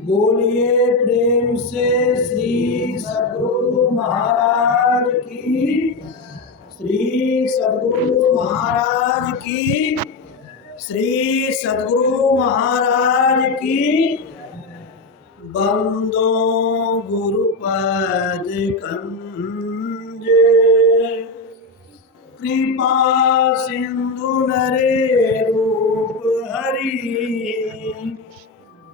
बोलिए प्रेम से श्री सद्गुरु महाराज की, श्री सद्गुरु महाराज की, श्री सद्गुरु महाराज की। बंदो गुरुपद कंज, कृपा सिंधु नरे रूप हरि,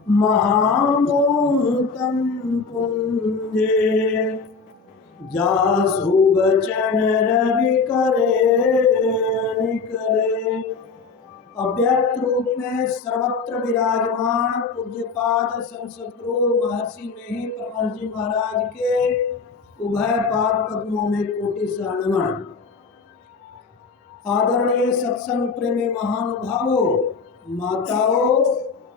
महामोहतम पुंजे, जासु बचन रवि करे निकरे। अव्यक्त रूप में सर्वत्र विराजमान पूज्यपाद संत सद्गुरु महर्षि में परमहंस जी महाराज के उभय पाद पद्मों में कोटि सा नमन। आदरणीय सत्संग प्रेमी महानुभावों, माताओं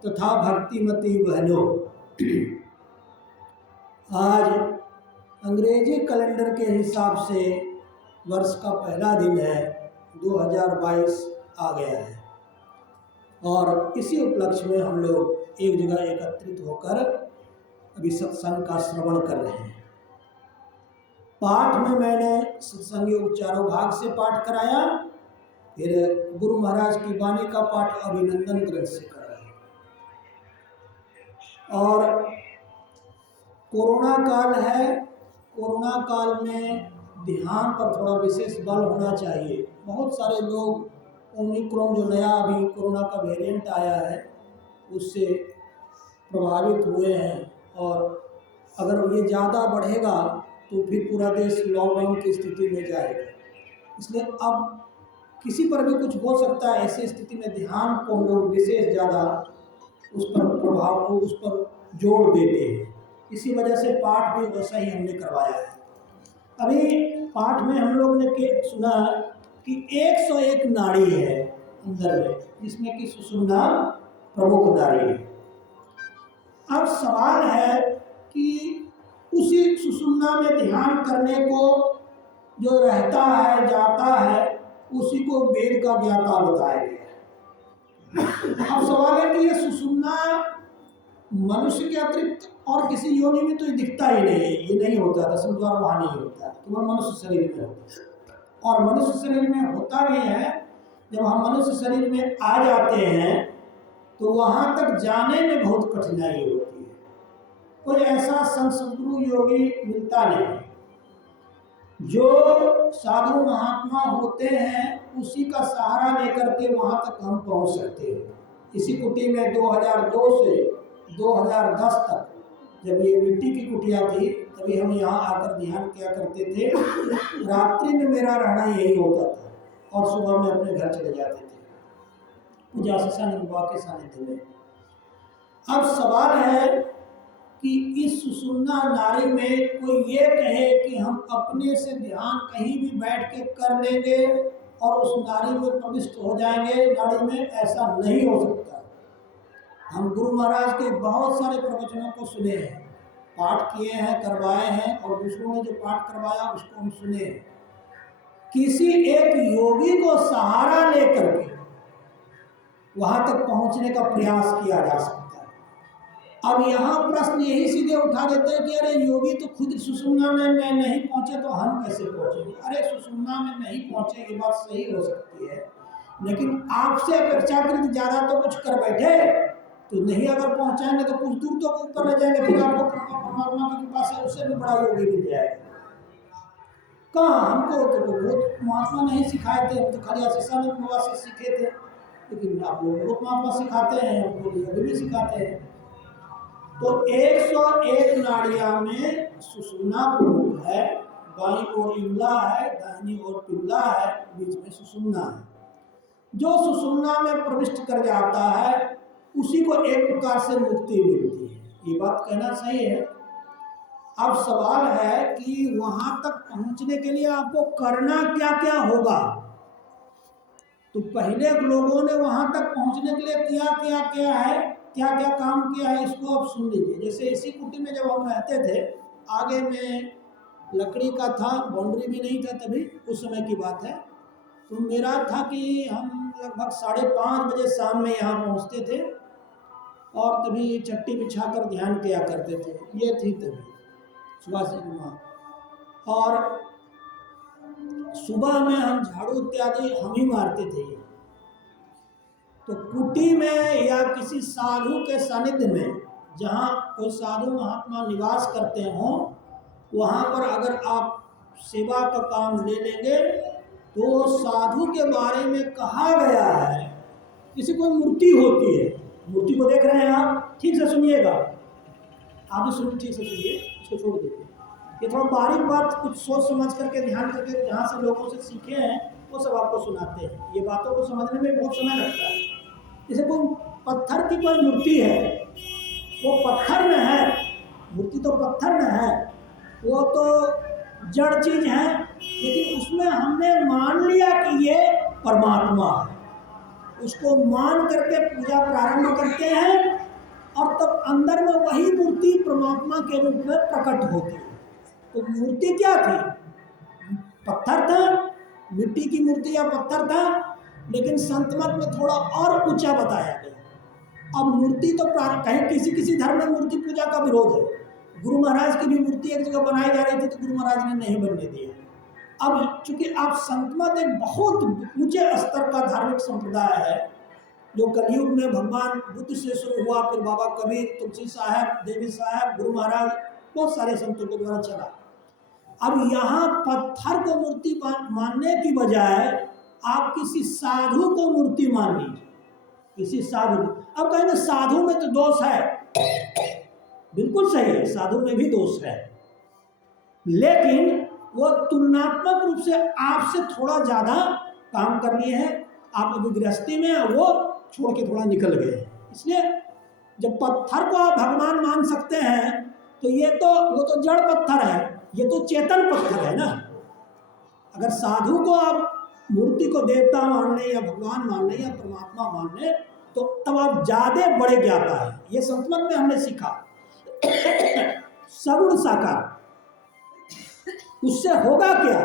तथा भक्तिमती बहनों, आज अंग्रेजी कैलेंडर के हिसाब से वर्ष का पहला दिन है, 2022 आ गया है और इसी उपलक्ष्य में हम लोग एक जगह एकत्रित होकर अभी सत्संग का श्रवण कर रहे हैं। पाठ में मैंने सत्संग योग चारों भाग से पाठ कराया, फिर गुरु महाराज की वाणी का पाठ अभिनंदन ग्रंथ से कराया। और कोरोना काल है, कोरोना काल में ध्यान पर थोड़ा विशेष बल होना चाहिए। बहुत सारे लोग ओमिक्रॉन जो नया अभी कोरोना का वेरिएंट आया है उससे प्रभावित हुए हैं और अगर ये ज़्यादा बढ़ेगा तो फिर पूरा देश लॉकडाउन की स्थिति में जाएगा। इसलिए अब किसी पर भी कुछ हो सकता है, ऐसी स्थिति में ध्यान को हम लोग विशेष ज़्यादा उस पर प्रभाव को उस पर जोड़ देते हैं। इसी वजह से पाठ भी वैसा ही हमने करवाया है। अभी पाठ में हम लोग ने सुना कि 101 नाड़ी है अंदर में, जिसमें कि सुषुम्ना प्रमुख नाड़ी है। अब सवाल है कि उसी सुषुम्ना में ध्यान करने को जो रहता है जाता है उसी को वेद का ज्ञाता बताया गया है। अब सवाल है कि ये सुषुम्ना मनुष्य के अतिरिक्त और किसी योनि में तो ये दिखता ही नहीं है, ये नहीं होता, दसम द्वार वहाँ नहीं होता, केवल मनुष्य शरीर में होता है। और मनुष्य शरीर में होता भी है, जब हम मनुष्य शरीर में आ जाते हैं तो वहाँ तक जाने में बहुत कठिनाई होती है। कोई ऐसा संत सद्गुरु योगी मिलता नहीं। जो साधु महात्मा होते हैं उसी का सहारा लेकर के वहाँ तक हम पहुँच सकते हैं। इसी कुटी में 2002 से 2010 तक जब ये मिट्टी की कुटिया थी तभी हम यहाँ आकर ध्यान किया करते थे। रात्रि में मेरा रहना यही होता था और सुबह में अपने घर चले जाते थे पूजा शिष्यानंद बाबा के सानिध्य में। अब सवाल है कि इस सुषुम्ना नाड़ी में कोई ये कहे कि हम अपने से ध्यान कहीं भी बैठ के कर लेंगे और उस नाड़ी में प्रविष्ट हो जाएंगे, नाड़ी में, ऐसा नहीं हो सकता। हम गुरु महाराज के बहुत सारे प्रवचनों को सुने हैं, पाठ किए हैं, करवाए हैं और दूसरों ने जो पाठ करवाया उसको हम सुने हैं। किसी एक योगी को सहारा लेकर के वहां तक पहुंचने का प्रयास किया जा सकता है। अब यहाँ प्रश्न यही सीधे उठा देते हैं कि अरे योगी तो खुद सुषुम्ना में नहीं पहुंचे तो हम कैसे पहुंचेंगे। अरे सुषुम्ना में नहीं पहुंचे ये बात सही हो सकती है, लेकिन आपसे अपेक्षाकृत ज्यादा तो कुछ कर बैठे तो नहीं अगर पहुंचाएंगे तो कुछ दूर तो ऊपर रह जाएंगे, फिर आपको परमात्मा की कृपा से उससे भी बड़ा योगी मिल जाएगा। कहाँ हमको तो बहुत महात्मा नहीं सिखाए थे, हम तो खाली शिष्यानंद बाबा से सीखे थे, लेकिन आप लोग बहुत महात्मा सिखाते हैं, हमको अभी भी सिखाते हैं। तो 101 नाड़ियां में सुषुम्ना प्रमुख है, बाईं ओर इमला है, दाहिनी ओर पिंगला है, बीच में सुषुम्ना है। जो सुषुम्ना में प्रविष्ट कर जाता है उसी को एक प्रकार से मुक्ति मिलती है। ये बात कहना सही है। अब सवाल है कि वहां तक पहुंचने के लिए आपको करना क्या क्या होगा। तो पहले लोगों ने वहां तक पहुंचने के लिए क्या क्या काम किया है, इसको आप सुन लीजिए। जैसे इसी कुटी में जब हम रहते थे, आगे में लकड़ी का था, बाउंड्री भी नहीं था तभी, उस समय की बात है। तो मेरा था कि हम लगभग 5:30 बजे शाम में यहाँ पहुँचते थे और तभी चट्टी बिछाकर ध्यान किया करते थे। ये थी तभी सुबह से जुम्मा। और सुबह में हम झाड़ू इत्यादि हम ही मारते थे। तो कुटी में या किसी साधु के सानिध्य में, जहाँ कोई साधु महात्मा निवास करते हों, वहाँ पर अगर आप सेवा का काम ले लेंगे तो साधु के बारे में कहा गया है, किसी कोई मूर्ति होती है, मूर्ति को देख रहे हैं आप, ठीक से सुनिएगा, आप भी सुनिए, ठीक से सुनिए, इसको छोड़ दीजिए। ये थोड़ा बारीक बात कुछ सोच समझ करके ध्यान करके जहाँ से लोगों से सीखे हैं वो सब आपको सुनाते हैं। ये बातों को समझने में बहुत समय लगता है। जैसे कोई पत्थर की कोई मूर्ति है, वो पत्थर में है, मूर्ति तो पत्थर में है, वो तो जड़ चीज है, लेकिन उसमें हमने मान लिया कि ये परमात्मा है, उसको मान करके पूजा प्रारंभ करते हैं और तब अंदर में वही मूर्ति परमात्मा के रूप में प्रकट होती है। तो मूर्ति क्या थी? पत्थर था, मिट्टी की मूर्ति या पत्थर था, लेकिन संत मत में थोड़ा और ऊंचा बताया गया। अब मूर्ति तो कहीं किसी किसी धर्म में मूर्ति पूजा का विरोध है। गुरु महाराज की भी मूर्ति एक जगह बनाई जा रही थी तो गुरु महाराज ने नहीं बनने दिया। अब चूंकि आप संत मत एक बहुत ऊंचे स्तर का धार्मिक संप्रदाय है, जो कलयुग में भगवान बुद्ध से शुरू हुआ, फिर बाबा कबीर, तुलसी साहब, देवी साहब, गुरु महाराज, बहुत सारे संतों के द्वारा चला। अब यहाँ पत्थर को मूर्ति मानने की बजाय आप किसी साधु को मूर्ति मान लीजिए, किसी साधु। अब कहेंगे साधु में तो दोष है, बिल्कुल सही है, साधु में भी दोष है, लेकिन वो तुलनात्मक रूप से आपसे थोड़ा ज्यादा काम कर लिए हैं। आप अभी गृहस्थी में वो छोड़ के थोड़ा निकल गए, इसलिए जब पत्थर को आप भगवान मान सकते हैं तो ये तो वो तो जड़ पत्थर है, ये तो चेतन पत्थर है ना। अगर साधु को आप मूर्ति को देवता मान लें या भगवान मान लें या परमात्मा मान लें तो तब आप ज्यादा बड़े ज्ञाता है। ये संतमत में हमने सीखा सगुण साकार। उससे होगा क्या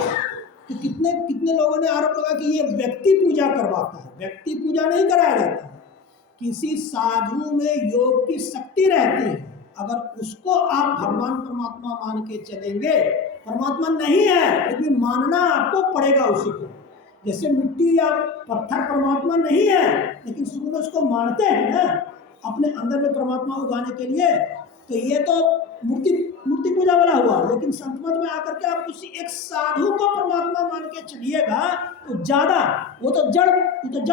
कि कितने कितने लोगों ने आरोप लगा कि ये व्यक्ति पूजा करवाता है। व्यक्ति पूजा नहीं कराया जाता है, किसी साधु में योग की शक्ति रहती है। अगर उसको आप भगवान परमात्मा मान के चलेंगे, परमात्मा नहीं है लेकिन मानना आपको पड़ेगा उसी को। जैसे मिट्टी या पत्थर परमात्मा नहीं है लेकिन शुरू में उसको मानते हैं ना अपने अंदर में परमात्मा उगाने के लिए, तो ये तो मूर्ति पूजा वाला हुआ। लेकिन संतमत में आकर के आप किसी एक साधु को परमात्मा मान के चलिएगा तो ज्यादा, वो तो जड़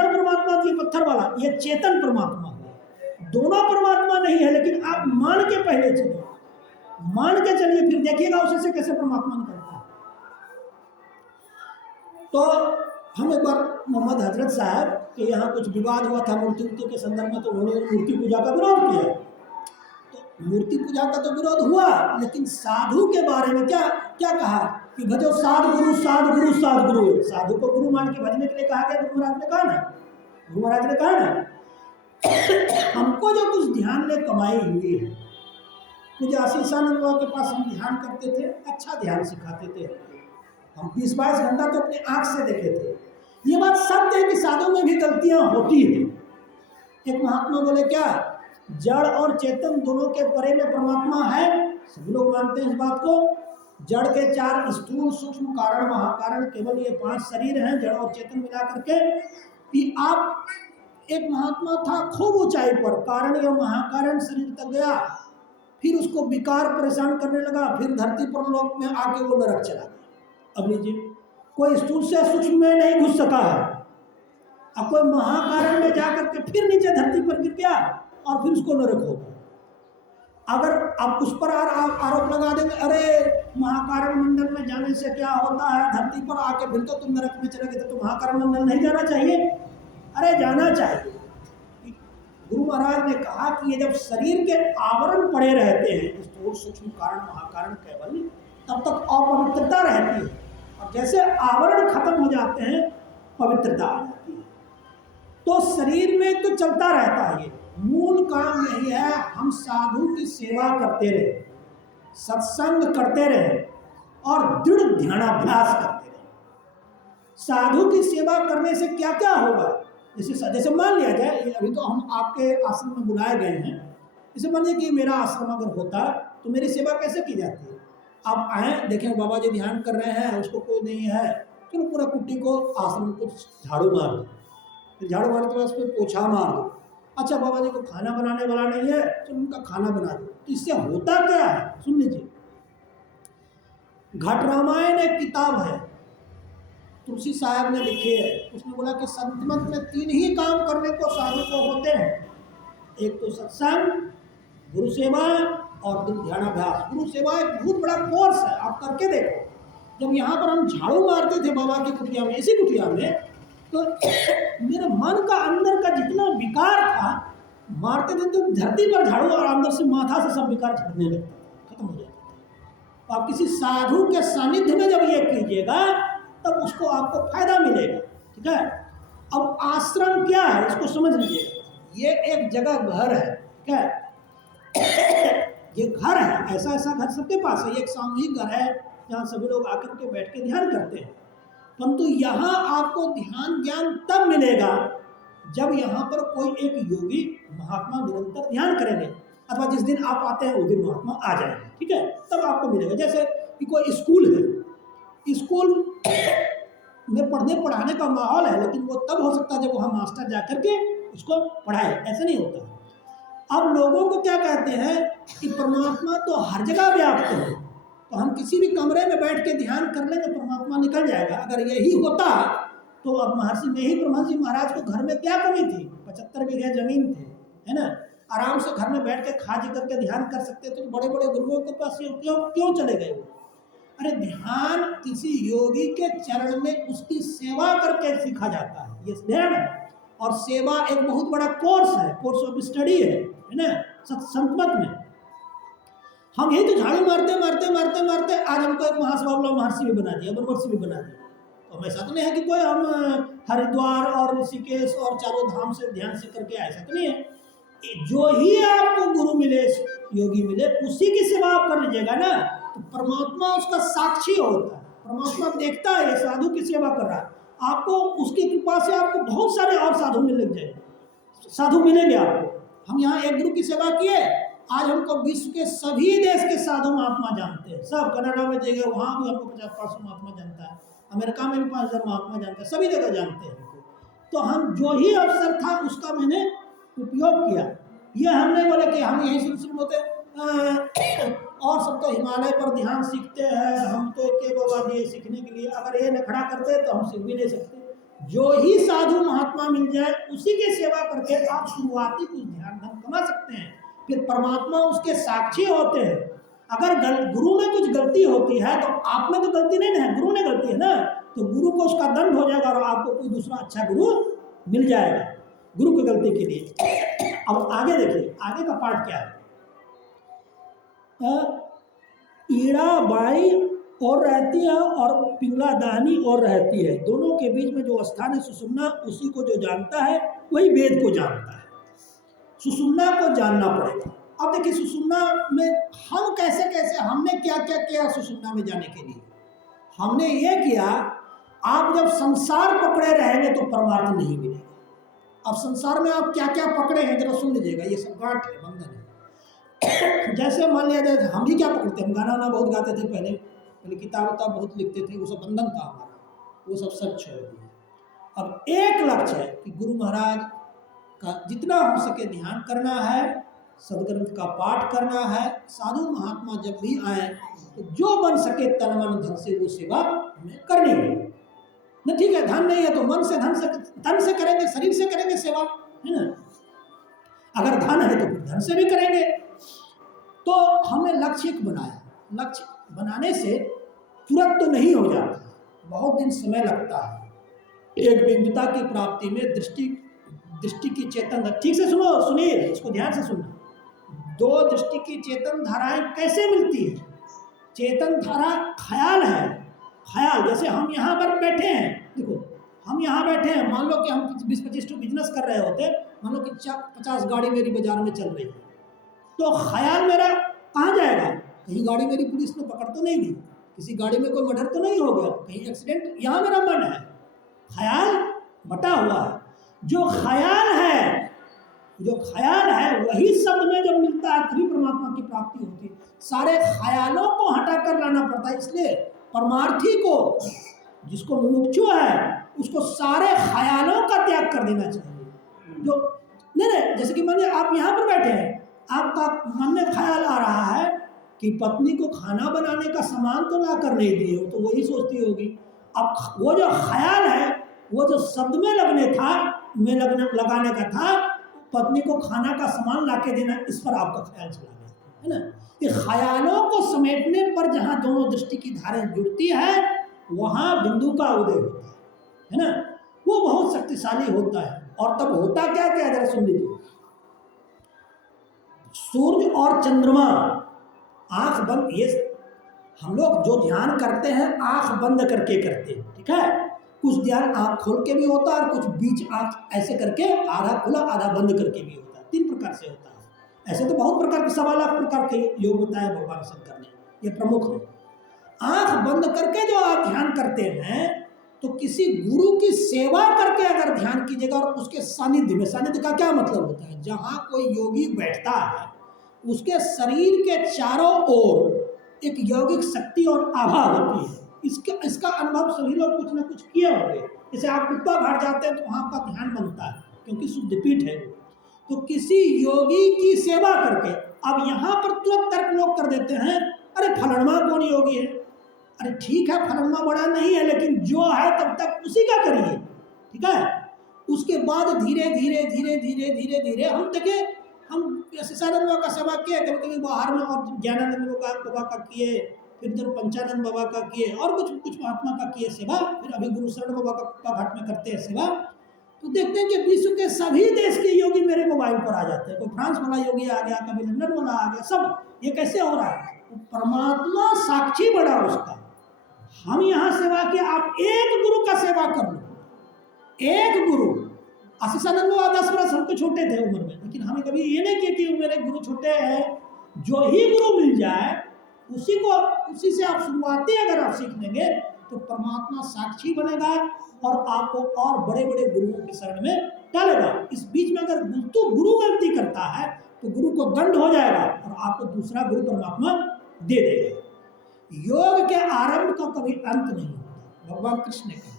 परमात्मा थी पत्थर वाला, ये चेतन परमात्मा है। दोनों परमात्मा नहीं है, लेकिन आप मान के पहले चलिए, मान के चलिए, फिर देखिएगा उसे से कैसे परमात्मा निकलता है। तो हम एक बार मोहम्मद हजरत साहब के यहाँ कुछ विवाद हुआ था मूर्ति के संदर्भ में, तो उन्होंने मूर्ति पूजा का विरोध किया। तो मूर्ति पूजा का तो विरोध हुआ, लेकिन साधु के बारे में क्या क्या कहा कि भजो साधगुरु साधगुरु साधगुरु। साधु को गुरु मान के भजने के लिए कहा गया। गुरु महाराज ने कहा ना, गुरु महाराज ने कहा ना हमको जो कुछ ध्यान में कमाई हुई है, मुझे आशीषानंद बाबा के पास हम ध्यान करते थे, अच्छा ध्यान सिखाते थे। हम 20-22 घंटा तो अपनी आंख से देखे थे। ये बात सत्य है कि साधु में भी गलतियां होती हैं। एक महात्मा बोले क्या, जड़ और चेतन दोनों के परे में परमात्मा है। सभी लोग मानते हैं इस बात को। जड़ के 4 स्थूल सूक्ष्म कारण महाकारण, केवल ये 5 शरीर हैं जड़ और चेतन मिला करके। कि आप एक महात्मा था खूब ऊंचाई पर, कारण या महाकारण शरीर तक गया, फिर उसको विकार परेशान करने लगा, फिर धरती पर लोक में आके वो नरक चला गया। अब लीजिए, कोई स्थूल से सूक्ष्म में नहीं घुस सका है, अब कोई महाकारण में जाकर के फिर नीचे धरती पर गिर गया और फिर उसको नरक हो गया। अगर आप उस पर आरोप लगा देंगे, अरे महाकारण मंडल में जाने से क्या होता है, धरती पर आके फिर तो तुम नरक में चले गए, तो महाकारण मंडल नहीं जाना चाहिए? अरे जाना चाहिए। गुरु महाराज ने कहा कि ये जब शरीर के आवरण पड़े रहते हैं, स्थूल सूक्ष्म कारण महाकारण केवल, तब तक अपवित्रता रहती है, और जैसे आवरण खत्म हो जाते हैं पवित्रता आ जाती है। तो शरीर में तो चलता रहता है। ये मूल काम यही है, हम साधु की सेवा करते रहे, सत्संग करते रहे और दृढ़ ध्यानाभ्यास करते रहे। साधु की सेवा करने से क्या क्या होगा? जैसे मान लिया जाए, अभी तो हम आपके आश्रम में बुलाए गए हैं, जैसे मान लीजिए कि मेरा आश्रम अगर होता तो मेरी सेवा कैसे की जाती है? आप आए, देखें बाबा जी ध्यान कर रहे हैं, उसको कोई नहीं है, चलो पूरा कुट्टी को आश्रम को झाड़ू मार दो, फिर झाड़ू मारने के बाद उस पर पोछा मार दो। अच्छा बाबा जी को खाना बनाने वाला नहीं है, चलो उनका खाना बना दो। तो इससे होता क्या है, सुन लीजिए। घट रामायण एक किताब है, तुलसी साहब ने लिखी है। उसने बोला कि संतमत में 3 ही काम करने को साधु को होते हैं, एक तो सत्संग, गुरु सेवा और ध्यानाभ्यास। गुरु सेवा एक बहुत बड़ा कोर्स है, आप करके देखो। जब यहाँ पर हम झाड़ू मारते थे बाबा की कुटिया में, इसी कुटिया में, तो मेरे मन का अंदर का जितना विकार था, मारते थे तो धरती पर झाड़ू और अंदर से माथा से सब विकार झड़ने लगता था, खत्म हो जाता था। आप किसी साधु के सानिध्य में जब ये कीजिएगा तब उसको आपको फायदा मिलेगा, ठीक है। अब आश्रम क्या है इसको समझ लीजिएगा। ये एक जगह घर है, ठीक है। ये घर है, ऐसा घर सबके पास है। ये एक सामूहिक घर है जहाँ सभी लोग आकर के बैठ के ध्यान करते हैं। परंतु यहाँ आपको ध्यान ज्ञान तब मिलेगा जब यहाँ पर कोई एक योगी महात्मा निरंतर ध्यान करेंगे, अथवा जिस दिन आप आते हैं उस दिन महात्मा आ जाएंगे, ठीक है, तब आपको मिलेगा। जैसे कि कोई स्कूल है, स्कूल में पढ़ने पढ़ाने का माहौल है, लेकिन वो तब हो सकता है जब वहाँ मास्टर जाकर के उसको पढ़ाए, ऐसा नहीं होता। अब लोगों को क्या कहते हैं कि परमात्मा तो हर जगह व्याप्त है, तो हम किसी भी कमरे में बैठ के ध्यान कर लेंगे, परमात्मा निकल जाएगा। अगर यही होता तो अब महर्षि में ही ब्रह्मा जी महाराज को घर में क्या कमी थी? 75 बीघे जमीन थे, है ना, आराम से घर में बैठ के खा जी करके ध्यान कर सकते थे। तो बड़े बड़े गुरुओं के पास क्यों चले गए वो? अरे ध्यान किसी योगी के चरण में उसकी सेवा करके सीखा जाता है, ये ध्यान है। और सेवा एक बहुत बड़ा कोर्स है, कोर्स ऑफ स्टडी है ना संतमत में। हम यही तो झाड़ू मारते मारते मारते मारते आज हमको एक महासभावला महर्षि भी बना दिया, ब्रह्मर्षि भी बना दिया। तो ऐसा तो नहीं है कि कोई हम हरिद्वार और ऋषिकेश और चारों धाम से ध्यान से करके आए, ऐसा तो नहीं है। जो ही आपको गुरु मिले, योगी मिले, उसी की सेवा आप कर लीजिएगा ना, तो परमात्मा उसका साक्षी होता है। परमात्मा देखता है ये साधु की सेवा कर रहा है, आपको उसकी कृपा से आपको बहुत सारे और साधु मिल लग जाएंगे, साधु मिलेंगे आपको। हम यहाँ एक गुरु की सेवा किए, आज हमको विश्व के सभी देश के साधु महात्मा जानते हैं। सब कनाडा में जगह वहाँ भी हमको 50-500 महात्मा जानता है, अमेरिका में भी 5000 महात्मा जानते हैं, सभी जगह जानते हैं हमको। तो हम जो ही अवसर था उसका मैंने उपयोग किया। ये हम नहीं बोले कि हम यही शुरू होते और सब तो हिमालय पर ध्यान सीखते हैं, हम तो एक बाबा दिए सीखने के लिए। अगर ये नखड़ा करते तो हम सीख भी नहीं सकते। जो ही साधु महात्मा मिल जाए उसी की सेवा करके आप शुरुआती कुछ ध्यान धन कमा सकते हैं, फिर परमात्मा उसके साक्षी होते हैं। अगर गुरु में कुछ गलती होती है तो आप में तो गलती नहीं है, गुरु ने गलती है ना, तो गुरु को उसका दंड हो जाएगा और आपको कोई दूसरा अच्छा गुरु मिल जाएगा गुरु की गलती के लिए। अब आगे देखिए, आगे का पार्ट क्या है। ईड़ा बाई और रहती है और पिंगला दाहिनी और रहती है, दोनों के बीच में जो स्थान है सुषुम्ना, उसी को जो जानता है वही वेद को जानता है। सुषुम्ना को जानना पड़ेगा। अब देखिए सुषुम्ना में हम कैसे हमने क्या क्या किया सुषुम्ना में जाने के लिए। हमने ये किया, आप जब संसार पकड़े रहेंगे तो परमार्थ नहीं मिलेगा। अब संसार में आप क्या क्या पकड़े हैं जरा सुन लीजिएगा, ये सब गांठ है, बंधन है। जैसे मान लिया जाए हम भी क्या पकड़ते हैं, हम गाना बहुत गाते थे पहले किताब बहुत लिखते थे, वो सब बंधन था हमारा, वो सब छोड़ दिया। अब एक लक्ष्य है कि गुरु महाराज का जितना हो सके ध्यान करना है, सदग्रंथ का पाठ करना है। साधु महात्मा जब भी आए तो जो बन सके तन मन धन से वो सेवा हमें करनी है न, ठीक है। धन नहीं है तो मन से धन से करेंगे, शरीर से करेंगे सेवा, है ना। अगर धन है तो धन से भी करेंगे। तो हमने लक्ष्य बनाया। लक्ष्य बनाने से तुरंत तो नहीं हो जाता, बहुत दिन समय लगता है। एक विद्वता की प्राप्ति में दृष्टि की चेतन, ठीक से सुनिए इसको ध्यान से सुनना। 2 दृष्टि की चेतन धाराएं कैसे मिलती है? चेतन धारा ख्याल है। ख्याल जैसे हम यहाँ पर बैठे हैं, देखो हम यहाँ बैठे हैं, मान लो कि हम 20-25 बिजनेस कर रहे होते, मान लो कि 50 गाड़ी मेरी बाजार में चल रही है, तो ख्याल मेरा कहाँ जाएगा? कहीं गाड़ी मेरी पुलिस ने पकड़ तो नहीं ली, किसी गाड़ी में कोई मर्डर तो नहीं हो गया, कहीं एक्सीडेंट, यहाँ मेरा मन है, ख्याल बटा हुआ है। जो ख्याल है वही शब्द में जब मिलता है तभी परमात्मा की प्राप्ति होती है। सारे ख्यालों को हटाकर लाना पड़ता है। इसलिए परमार्थी को, जिसको मुमुक्षु है, उसको सारे ख्यालों का त्याग कर देना चाहिए। जो नहीं, जैसे कि मानिए आप यहाँ पर बैठे हैं, आपका मन में ख्याल आ रहा है कि पत्नी को खाना बनाने का सामान तो ला कर नहीं दिए हो, तो वही सोचती होगी। अब वो जो ख्याल है, वो जो शब्द में लगाने का था, पत्नी को खाना का सामान ला के देना, इस पर आपका ख्याल चला गया, है ना। ये ख्यालों को समेटने पर जहाँ दोनों दृष्टि की धारें जुड़ती है, वहाँ बिंदु का उदय होता है ना। वो बहुत शक्तिशाली होता है। और तब होता क्या क्या, जरा सुन लीजिए। सूर्य और चंद्रमा आंख बंद, ये हम लोग जो ध्यान करते हैं आंख बंद करके करते हैं, ठीक है। कुछ ध्यान आंख खोल के भी होता है और कुछ बीच आंख ऐसे करके, आधा खुला आधा बंद करके भी होता है। 3 प्रकार से होता है। ऐसे तो बहुत प्रकार के, 1.25 लाख प्रकार के योग बताया भगवान शंकर ने, ये प्रमुख है। आंख बंद करके जो आप ध्यान करते हैं, तो किसी गुरु की सेवा करके अगर ध्यान कीजिएगा और उसके सानिध्य में, सानिध्य का क्या मतलब होता है, जहाँ कोई योगी बैठता है उसके शरीर के चारों ओर एक यौगिक शक्ति और आभा होती है। इसका अनुभव सभी लोग कुछ ना कुछ किए होंगे। जैसे आप कुप्पा घाट जाते हैं तो वहाँ का ध्यान बनता है, क्योंकि शुद्ध पीठ है। तो किसी योगी की सेवा करके, अब यहाँ पर तुरंत तर्क लोग कर देते हैं, अरे फलनमा कौन योगी है। अरे ठीक है, फलनमा बड़ा नहीं है, लेकिन जो है तब तक उसी का करिए, ठीक है। उसके बाद धीरे धीरे धीरे धीरे धीरे धीरे हम देखे, हम सच्चिदानंद बाबा का सेवा किए, कभी कभी बाहर में, और ज्ञानानंद बाबा का किए, फिर जब पंचानंद बाबा का किए, और कुछ महात्मा का किए सेवा, फिर अभी गुरु शरण बाबा का घाट में करते हैं सेवा। तो देखते हैं कि विश्व के सभी देश के योगी मेरे मोबाइल पर आ जाते हैं। कोई फ्रांस वाला योगी आ गया, कभी लंदन वाला आ गया, सब। ये कैसे हो रहा है? परमात्मा साक्षी बड़ा उसका। हम यहाँ सेवा किया, आप एक गुरु का सेवा कर लो, एक गुरु। आशीषानंद बाबा 10 वर्ष हमको छोटे थे उम्र में, लेकिन हमें कभी ये नहीं किया कि मेरे गुरु छोटे हैं। जो ही गुरु मिल जाए उसी से आप शुरुआती अगर आप सीख लेंगे तो परमात्मा साक्षी बनेगा और आपको और बड़े बड़े गुरुओं की शरण में डालेगा। इस बीच में अगर गुरु गलती करता है तो गुरु को दंड हो जाएगा और आपको दूसरा गुरु परमात्मा दे देगा। योग के आरंभ का कभी अंत नहीं होता, भगवान कृष्ण ने कहा।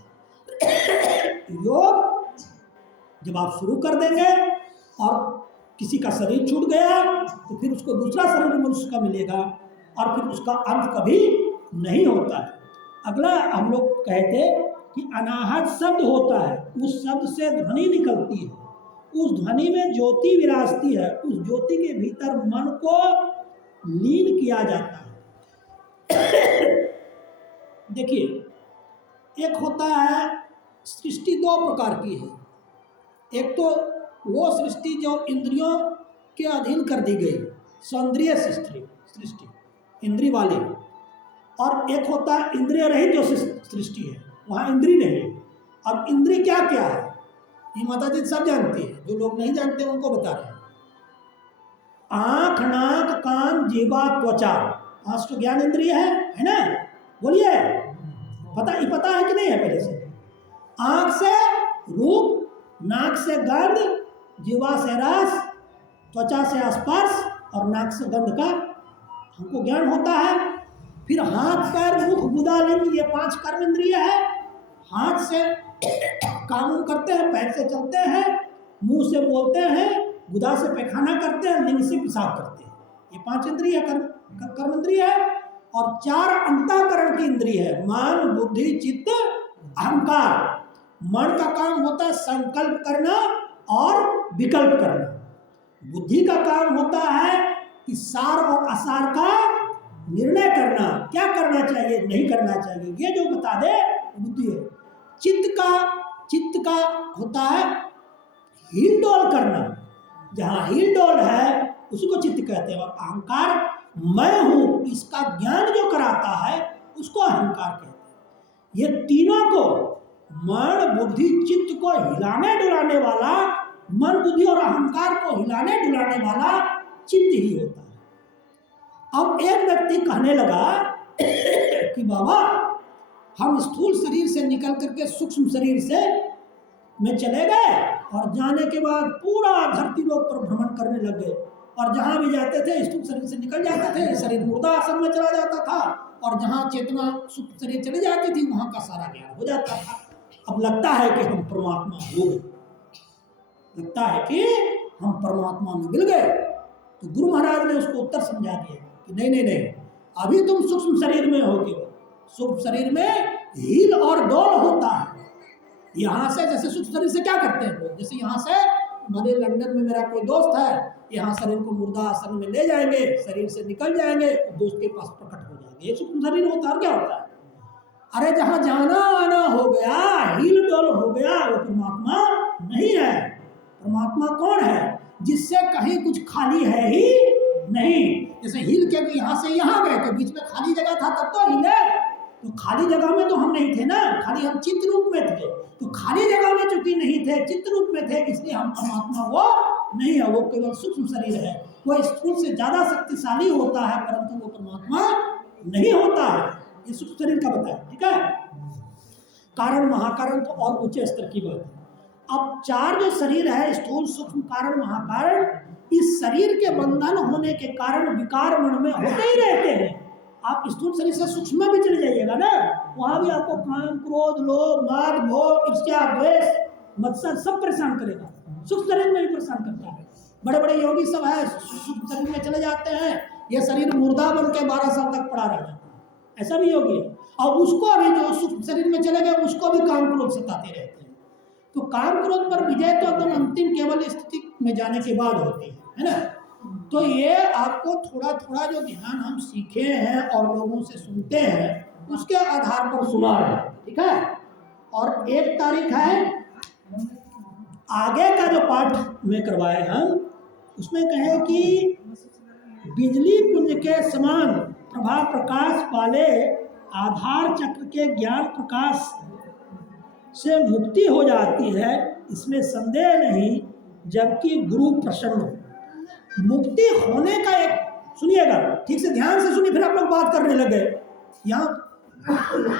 योग जब आप शुरू कर देंगे और किसी का शरीर छूट गया तो फिर उसको दूसरा शरीर मनुष्य का मिलेगा और फिर उसका अंत कभी नहीं होता है। अगला हम लोग कहते कि अनाहत शब्द होता है, उस शब्द से ध्वनि निकलती है, उस ध्वनि में ज्योति विराजती है, उस ज्योति के भीतर मन को लीन किया जाता है। देखिए, एक होता है सृष्टि 2 प्रकार की है। एक तो वो सृष्टि जो इंद्रियों के अधीन कर दी गई, सौंदर्य सृष्टि इंद्रिय वाली, और एक होता है इंद्रिय रहित जो सृष्टि है, वहाँ इंद्रिय नहीं है। अब इंद्रिय क्या क्या है ये माता जी सब जानती है, जो लोग नहीं जानते उनको बता रहे हैं। आँख, नाक, कान, जीवा, त्वचा, 5 तो ज्ञान इंद्रिय है ना। बोलिए, पता है कि नहीं है पहले से? आँख से रूप, नाक से गंध, जीवा से रस, त्वचा से स्पर्श और नाक से गंध का हमको ज्ञान होता है। फिर हाथ, पैर, मुख, गुदा, लिंग, ये 5 कर्म इंद्रिय है। हाथ से काम करते हैं, पैर से चलते हैं, मुंह से बोलते हैं, गुदा से पैखाना करते हैं, लिंग से पेशाब करते हैं। ये 5 इंद्रिय कर्म इंद्रिय है। और 4 अंतःकरण की इंद्रिय है, मन, बुद्धि, चित्त, अहंकार। मन का काम होता है संकल्प करना और विकल्प करना। बुद्धि का काम होता है कि सार और असार का निर्णय करना, क्या करना चाहिए नहीं करना चाहिए, ये जो बता दे बुद्धि है। चित्त का होता है हिल डोल करना, जहाँ हिल डोल है उसको चित्त कहते हैं। और अहंकार, मैं हूँ, इसका ज्ञान जो कराता है उसको अहंकार कहते हैं। ये तीनों को, मन, बुद्धि, चित्त को हिलाने डुलाने वाला, मन, बुद्धि और अहंकार को हिलाने डुलाने वाला चित्त ही होता है। अब एक व्यक्ति कहने लगा कि बाबा, हम स्थूल शरीर से निकल करके सूक्ष्म शरीर से में चले गए और जाने के बाद पूरा धरती लोक पर भ्रमण करने लग गए, और जहां भी जाते थे स्थूल शरीर से निकल जाते थे, शरीर मुर्दा आसन में चला जाता था, और जहां चेतना सूक्ष्म शरीर चली जाती थी वहां का सारा ज्ञान हो जाता था। अब लगता है कि हम परमात्मा हो गए, लगता है कि हम परमात्मा में मिल गए। तो गुरु महाराज ने उसको उत्तर समझा दिया कि नहीं नहीं नहीं, अभी तुम सूक्ष्म शरीर में हो, केवल सूक्ष्म शरीर में हिल और डोल होता है। यहाँ से जैसे सूक्ष्म शरीर से क्या करते हैं लोग, जैसे यहाँ से मैंने लंदन में मेरा कोई दोस्त है, यहाँ शरीर को मुर्दा आसन में ले जाएंगे, शरीर से निकल जाएंगे, दोस्त के पास प्रकट हो जाएंगे, ये सूक्ष्म शरीर होता है। क्या होता है? अरे जहाँ जाना आना हो गया, हिल डोल हो गया, वो परमात्मा नहीं है। परमात्मा कौन है? जिससे कहीं कुछ खाली है ही नहीं। जैसे हिल के यहाँ से यहाँ गए तो बीच में खाली जगह था तब तो हिले, तो खाली जगह में तो हम नहीं थे ना, खाली हम चित्त रूप में थे। तो खाली जगह में चूंकि नहीं थे, चित्त रूप में थे, इसलिए हम परमात्मा वो नहीं है, वो केवल सूक्ष्म शरीर है। वो स्थूल से ज्यादा शक्तिशाली होता है, परंतु वो परमात्मा नहीं होता है। ये सूक्ष्म शरीर का बताया, ठीक है। कारण महाकारण तो और ऊंचे स्तर की बात है। अब चार जो शरीर है, स्थूल सूक्ष्म कारण महाकारण, इस शरीर के बंधन होने के कारण विकार मन में होते ही रहते हैं। आप स्थूल शरीर से सूक्ष्म में भी चले जाइएगा ना, वहां भी आपको काम क्रोध लोभ माद भोग ईर्ष्या द्वेष मत्सर सब परेशान करेगा। सूक्ष्म शरीर में भी परेशान करता है। बड़े बड़े योगी सब है, सूक्ष्म शरीर में चले जाते हैं, ये शरीर मुर्दा बन के 12 साल तक पड़ा रह जाता है, ऐसा भी योगी है। और उसको भी जो सूक्ष्म शरीर में चले गए, उसको भी काम क्रोध सताते रहते हैं। तो काम क्रोध पर विजय तो एकदम अंतिम केवल स्थिति में जाने के बाद होती है ना। तो ये आपको थोड़ा थोड़ा जो ध्यान हम सीखे हैं और लोगों से सुनते हैं, उसके आधार पर सुना रहे, ठीक है। और 1 तारीख है, आगे का जो पाठ में करवाए हम, उसमें कहे कि बिजली पुंज के समान प्रभा प्रकाश वाले आधार चक्र के ज्ञान प्रकाश से मुक्ति हो जाती है, इसमें संदेह नहीं, जबकि गुरु प्रसन्न हो। मुक्ति होने का एक, सुनिएगा ठीक से, ध्यान से सुनिए, फिर आप लोग बात करने लगे। यहाँ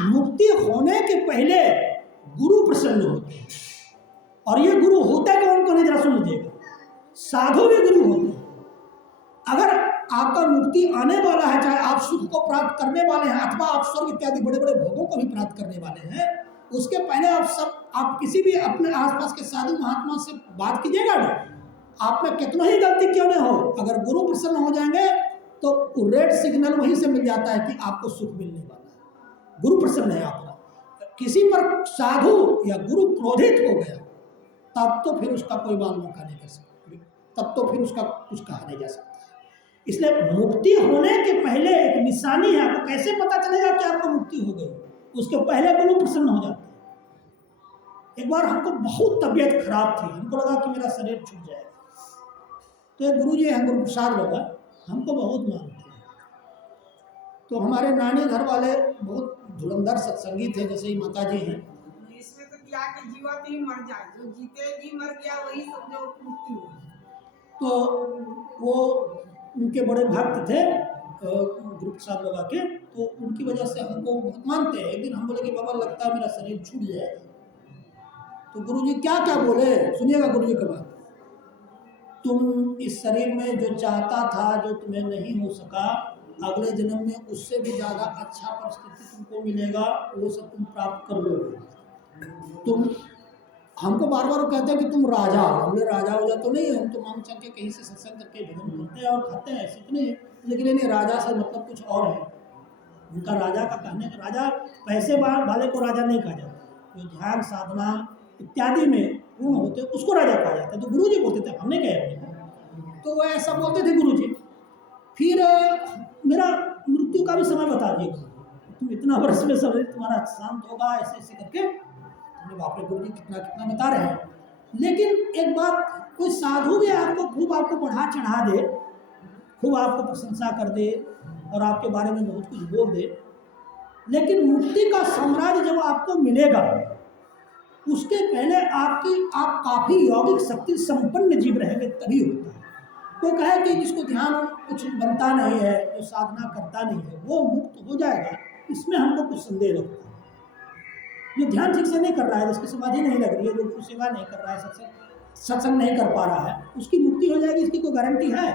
मुक्ति होने के पहले गुरु प्रसन्न होते हैं, और ये गुरु होते कौन कौन है जरा सुन लीजिएगा। साधु भी गुरु होते हैं। अगर आपका मुक्ति आने वाला है, चाहे आप सुख को प्राप्त करने वाले हैं अथवा आप स्वर्ग इत्यादि बड़े बड़े भोगों को भी प्राप्त करने वाले हैं, उसके पहले आप किसी भी अपने आसपास के साधु महात्मा से बात कीजिएगा ना, आप में कितना ही गलती क्यों न हो, अगर गुरु प्रसन्न हो जाएंगे तो रेड सिग्नल वहीं से मिल जाता है कि आपको सुख मिलने वाला है। गुरु प्रसन्न है आपका। किसी पर साधु या गुरु क्रोधित हो गया, तब तो फिर उसका कोई बाल मौका नहीं कर सकता, तब तो फिर उसका कुछ कहा नहीं जा सकता। इसलिए मुक्ति होने के पहले एक निशानी है। आपको कैसे पता चलेगा कि आपको मुक्ति हो गई? उसके पहले गुरु प्रसन्न हो जाते हैं। एक बार हमको बहुत तबीयत खराब थी, हमको लगा कि मेरा शरीर छूट जाएगा, तो एक गुरु जी हैं, गुरु प्रसाद बाबा, हमको बहुत मानते हैं। तो हमारे नानी घर वाले बहुत धुरंधर सत्संगी थे, जैसे ही माता जी हैं। इसमें तो क्या कि जीवा तो ही मर जाए, जो जीते जी मर गया वही समझो मुक्ति हुई। तो वो उनके बड़े भक्त थे गुरु प्रसाद बाबा के, तो उनकी वजह से हमको बहुत मानते हैं। एक दिन हम बोले कि बाबा लगता है मेरा शरीर छूट जाएगा। तो गुरु जी क्या क्या बोले, सुनिएगा गुरु जी की बात। तुम इस शरीर में जो चाहता था, जो तुम्हें नहीं हो सका, अगले जन्म में उससे भी ज़्यादा अच्छा परिस्थिति तुमको मिलेगा, वो सब तुम प्राप्त कर लोगे। तुम हमको बार बार कहते हैं कि तुम राजा हो। हमने राजा हो जा तो नहीं, हम तो मांग चल के कहीं से सत्संग करके भजन करते हैं और खाते हैं, ऐसे तो नहीं। लेकिन इन्हें राजा से मतलब कुछ और है। उनका राजा का कहने का, राजा पैसे वाले को राजा नहीं कहा जाता, जो ध्यान साधना इत्यादि में पूर्ण होते उसको राजा कहा जाता है। तो गुरु जी बोलते थे, हमने कहा, तो वो ऐसा बोलते थे गुरु जी। फिर मेरा मृत्यु का भी समय बता दिए, तुम इतना वर्ष में शरीर तुम्हारा शांत होगा, ऐसे ऐसे करके। बाप रे गुरु जी कितना कितना बता रहे हैं। लेकिन एक बात, कोई साधु भी आपको खूब आपको बढ़ा चढ़ा दे, खूब आपको प्रशंसा कर दे और आपके बारे में बहुत कुछ बोल दे, लेकिन मुक्ति का साम्राज्य जब आपको मिलेगा, उसके पहले आप काफ़ी यौगिक शक्ति संपन्न जीव रहेंगे, तभी होता है। तो कहे कि जिसको ध्यान कुछ बनता नहीं है, जो साधना करता नहीं है, वो मुक्त हो जाएगा, इसमें हमको कुछ संदेह लगता है। जो ध्यान ठीक से नहीं कर रहा है, जिसकी समाधि नहीं लग रही है, जो गुरु सेवा नहीं कर रहा है, सत्संग नहीं कर पा रहा है, उसकी मुक्ति हो जाएगी, इसकी कोई गारंटी है?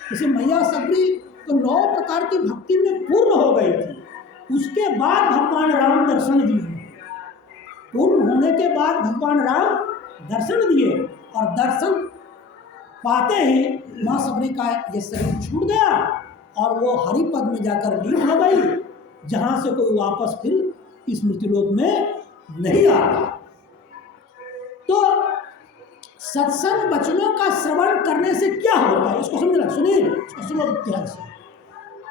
जैसे मैया सबरी तो 9 प्रकार की भक्ति में पूर्ण हो गई थी, उसके बाद भगवान राम दर्शन दिए। पूर्ण होने के बाद भगवान राम दर्शन दिए, और दर्शन पाते ही माँ सबरी का ये शरीर छूट गया और वो हरिपद में जाकर लीन हो गई, जहाँ से कोई वापस फिर इस मृत्युलोक में नहीं आता। तो सत्संग वचनों का श्रवण करने से क्या होता है, इसको समझना, सुनिए, इसको सुनो ध्यान से।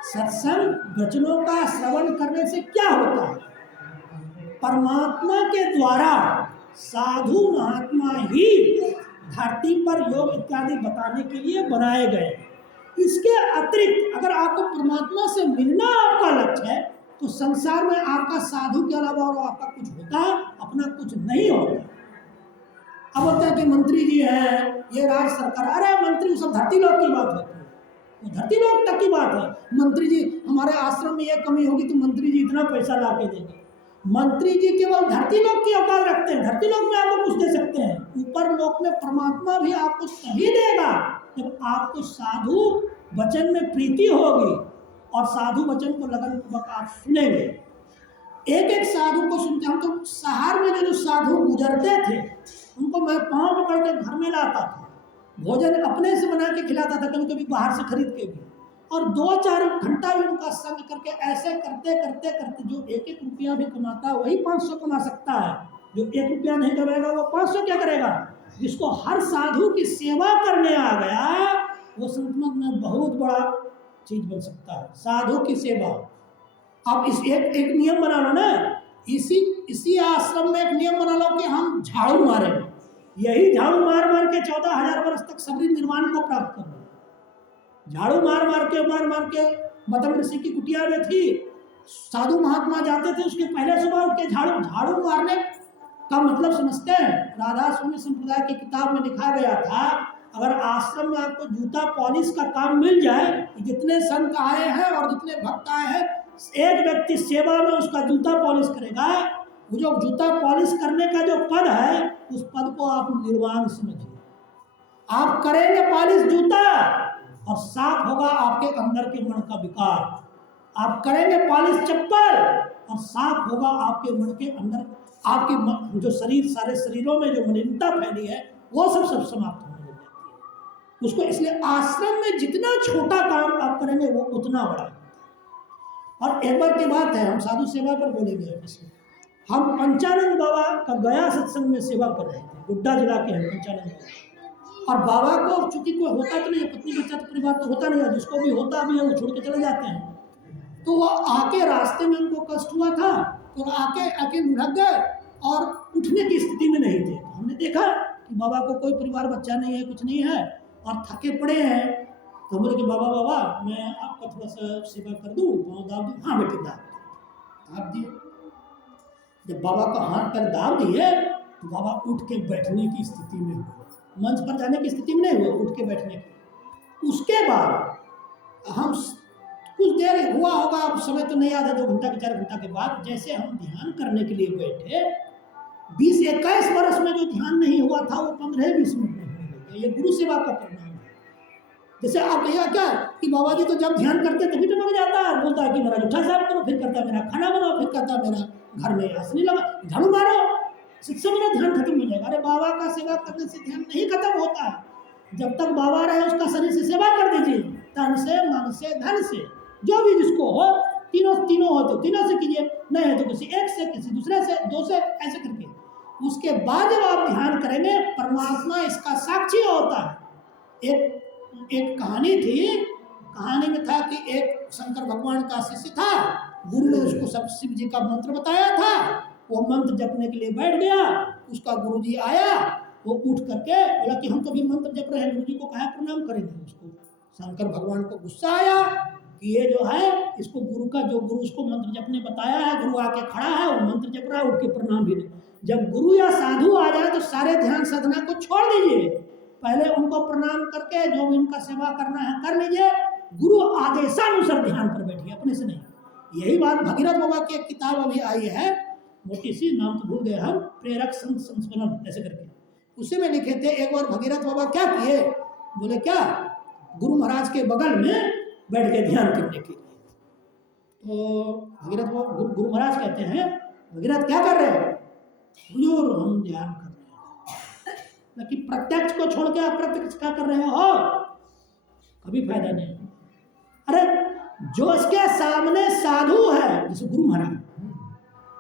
सत्संग वचनों का श्रवण करने से क्या होता है? परमात्मा के द्वारा साधु महात्मा ही धरती पर योग इत्यादि बताने के लिए बनाए गए। इसके अतिरिक्त अगर आपको परमात्मा से मिलना आपका लक्ष्य है, तो संसार में आपका साधु के अलावा और आपका कुछ होता अपना कुछ नहीं होता। अब होता है कि मंत्री जी हैं, ये राज्य सरकार, अरे मंत्री सब धरती लोक की बात होती है, वो धरती लोक तक की बात है। मंत्री जी हमारे आश्रम में ये कमी होगी तो मंत्री जी इतना पैसा ला के देंगे। मंत्री जी केवल धरती लोक की औकात रखते हैं, धरती लोक में आपको कुछ दे सकते हैं, ऊपर लोक में परमात्मा भी आपको तभी देगा जब आपको साधु वचन में प्रीति होगी और साधु वचन को लगन पूर्वक आप सुनेंगे। एक एक साधु को सुनते, हम तो शहर में जो साधु गुजरते थे उनको मैं पाँव पकड़ के घर में लाता था, भोजन अपने से बना के खिलाता था, कभी कभी बाहर से खरीद के भी, और 2-4 घंटा भी उनका संग करके ऐसे करते करते करते जो 1-1 रुपया भी कमाता है वही 500 कमा सकता है। जो 1 रुपया नहीं कमाएगा वो 500 क्या करेगा? जिसको हर साधु की सेवा करने आ गया वो संतमत में बहुत बड़ा चीज बन सकता है, साधु की सेवा। आप इस एक नियम बना लो ना, इसी आश्रम में एक नियम बना लो कि हम झाड़ू मारेंगे, यही झाड़ू मार मार के 14,000 वर्ष तक सबरी निर्वाण को प्राप्त कर लो। झाड़ू मार मार के मदन ऋषि की कुटिया में थी, साधु महात्मा जाते थे, उसके पहले सुबह उठ के झाड़ू मारने का मतलब समझते हैं। राधा स्वामी संप्रदाय की किताब में लिखा गया था, अगर आश्रम में आपको जूता पॉलिश का काम मिल जाए, जितने संत आए हैं और जितने भक्त आए हैं, एक व्यक्ति सेवा में उसका जूता पॉलिश करेगा, वो जो जूता पॉलिश करने का जो पद है उस पद को आप निर्वाण समझिए। आप करेंगे पॉलिश जूता और साफ होगा आपके अंदर के मन का विकार, आप करेंगे पॉलिश चप्पल और साफ होगा आपके मन के अंदर, आपके जो शरीर, सारे शरीरों में जो मलिनता फैली है वो सब समाप्त होने लग जाती है उसको। इसलिए आश्रम में जितना छोटा काम आप करेंगे वो उतना बड़ा। और एक बार की बात है, हम साधु सेवा पर बोलेंगे, हम पंचानंद बाबा का गया सत्संग में सेवा कर रहे थे, गुड्डा जिला के हैं पंचानंद बाबा। और बाबा को चूंकि कोई होता तो नहीं, पत्नी बच्चा तो परिवार तो होता नहीं है, जिसको भी होता भी है वो छोड़ के चले जाते हैं। तो वो आके रास्ते में उनको कष्ट हुआ था, तो आके लुढ़क गए और उठने की स्थिति में नहीं थे। हमने देखा कि बाबा को कोई परिवार बच्चा नहीं है, कुछ नहीं है और थके पड़े हैं। तो हम बोले कि बाबा मैं आपका थोड़ा सा सेवा कर दूँ, पाँव दाब दूँ? हाँ बेटे दाब दिए। जब बाबा का हाथ पर दाब दिए तो बाबा उठ के बैठने की स्थिति में हुए, मंच पर जाने की स्थिति में नहीं हुए, उठ के बैठने की। उसके बाद हम कुछ देर हुआ होगा, अब समय तो नहीं याद है, 2 घंटा के 4 घंटा के बाद जैसे हम ध्यान करने के लिए बैठे, 20-21 वर्ष में जो ध्यान नहीं हुआ था वो 15-20 मिनट में होने लग गया। ये गुरु सेवा का परिणाम है। जैसे आप कहिए क्या कि बाबा जी तो जब ध्यान करते तभी तो लग जाता है, बोलता है कि मेरा जूठा साफ करो, फिर करता है मेरा खाना बनाओ, फिर करता है मेरा घर में हंसने लगा, झाड़ू मारो, शिक्षा मेरा ध्यान खत्म हो जाएगा। अरे बाबा का सेवा करने से ध्यान नहीं खत्म होता है, जब तक बाबा रहे उसका शरीर से सेवा कर दीजिए, तन से, मन से, धन से, जो भी जिसको हो, तीनों हो तो तीनों से कीजिए, नहीं है तो किसी एक से, किसी दूसरे से, 2 से, ऐसे करके। उसके बाद जब आप ध्यान करेंगे परमात्मा इसका साक्षी होता है। एक कहानी थी, कहानी में था कि एक शंकर भगवान का शिष्य था, गुरु ने उसको सब शिव जी का मंत्र बताया था, वो मंत्र जपने के लिए बैठ गया, उसका गुरुजी आया, वो उठ करके बोला कि हम तो भी मंत्र जप रहे हैं, गुरुजी को कहा प्रणाम करेंगे। उसको शंकर भगवान को गुस्सा आया कि ये जो है इसको जो गुरु उसको मंत्र जपने बताया है, गुरु आके खड़ा है, वो मंत्र जप रहा है, उठ के प्रणाम भी नहीं। जब गुरु या साधु आ जाए तो सारे ध्यान साधना को छोड़ दीजिए, पहले उनको प्रणाम करके जो भी उनका सेवा करना है कर लीजिए, गुरु आदेशानुसार ध्यान पर बैठिए, अपने से नहीं। यही बात भगीरथ बाबा की एक किताब अभी आई है, मोटी सी, नाम तो भूल गए हम, प्रेरक संत संस्मरण ऐसे करके, उसी में लिखे थे। एक बार भगीरथ बाबा क्या किए, बोले क्या, गुरु महाराज के बगल में बैठ के ध्यान करने के लिए। तो भगीरथ बाबा, गुरु महाराज कहते हैं, भगीरथ क्या कर रहे हो? हुजूर हम ध्यान कर रहे हैं। लेकिन प्रत्यक्ष को छोड़ के अप्रत्यक्ष क्या कर रहे हो? कभी फायदा नहीं। अरे जो इसके सामने साधु है, जैसे गुरु महाराज,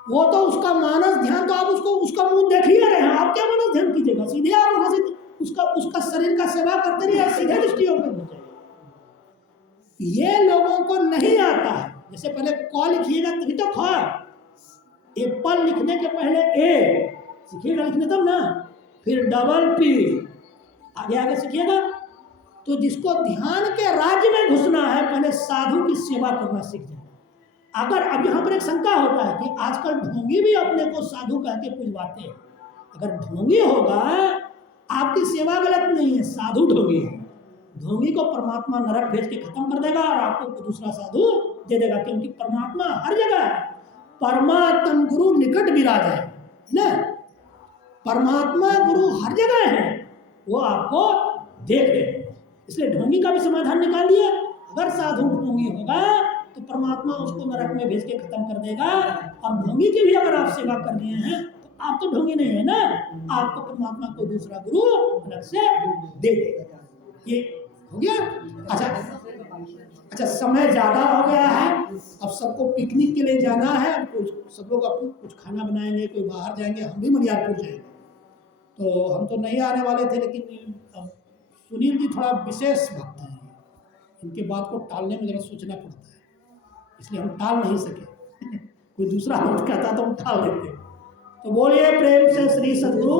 वो तो उसका मानस ध्यान, तो आप उसका मुंह देख ही रहे हैं, आप क्या मानस ध्यान कीजिएगा? सीधे आप वहां से उसका शरीर का सेवा करते रहिए, सीधे दृष्टि ओपन हो जाएगी। ये लोगों को नहीं आता है। जैसे पहले क लिखिएगा तभी तो ख, एप्पल लिखने के पहले ए सीखिएगा लिखने तब ना, फिर डबल पी, आगे आगे सीखिएगा। तो जिसको ध्यान के राज्य में घुसना है, पहले साधु की सेवा करना सीख जाए। अगर अब यहाँ पर एक शंका होता है कि आजकल ढोंगी भी अपने को साधु कह के पूजवाते हैं। अगर ढोंगी होगा, आपकी सेवा गलत नहीं है, साधु ढोंगी है। ढोंगी को परमात्मा नरक भेज के खत्म कर देगा और आपको दूसरा साधु दे देगा, क्योंकि परमात्मा हर जगह है। परमात्म गुरु निकट विराज है ना, परमात्मा गुरु हर जगह है, वो आपको देख रहे हैं। इसलिए ढोंगी का भी समाधान निकाल दिया। अगर साधु ढोंगी होगा तो परमात्मा उसको नरक में भेज के खत्म कर देगा, और ढोंगी की भी अगर आप सेवा कर रहे हैं तो आप तो ढोंगी नहीं है ना, आपको परमात्मा को दूसरा गुरु अलग से दे देगा। ये हो गया। अच्छा, समय ज़्यादा हो गया है, अब सबको पिकनिक के लिए जाना है, सब लोग अपने कुछ खाना बनाएंगे, कोई बाहर जाएंगे, हम भी मनियारपुर जाएंगे। तो हम तो नहीं आने वाले थे, लेकिन अब सुनील जी थोड़ा विशेष भक्त हैं, इनके बात को टालने में जरा सोचना पड़ता है, इसलिए हम टाल नहीं सके। कोई दूसरा भक्त कहता तो हम टाल देते। तो बोलिए प्रेम से श्री सद्गुरु,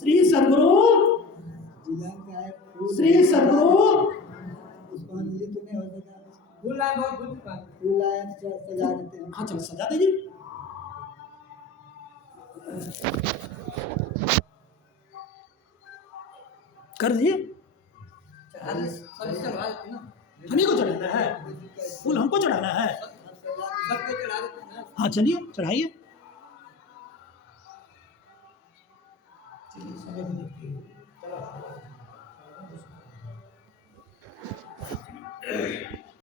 श्री सद्गुरु, श्री सद्गुरु। हाँ चल सजा दीजिए। कर दिए, हमें को चढ़ाना है, फूल हमको चढ़ाना है। हाँ चलिए चढ़ाइए। चलिए